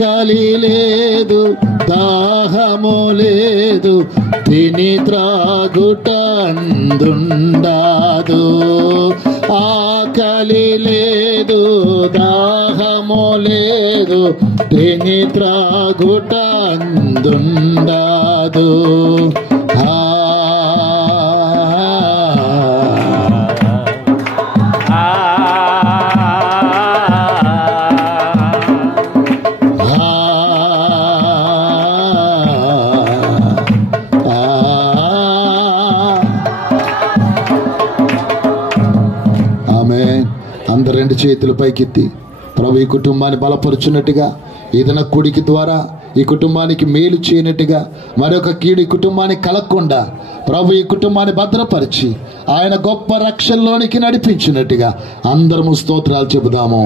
ఆకలి లేదు, దాహము లేదు, తిని త్రాగుట అందుండాదు. ఆకలి లేదు, దాహము లేదు, తిని త్రాగుట అందుండాదు. అందరు రెండు చేతులు పైకెత్తి ప్రభు ఈ కుటుంబాన్ని బలపరుచున్నట్టుగా, ఏదైనా కుడికి ద్వారా ఈ కుటుంబానికి మేలు చేయనట్టుగా, మరొక కీడు ఈ కుటుంబానికి కలగకుండా ప్రభు ఈ కుటుంబాన్ని భద్రపరిచి ఆయన గొప్ప రక్షణలోనికి నడిపించినట్టుగా అందరము స్తోత్రాలు చెబుదాము.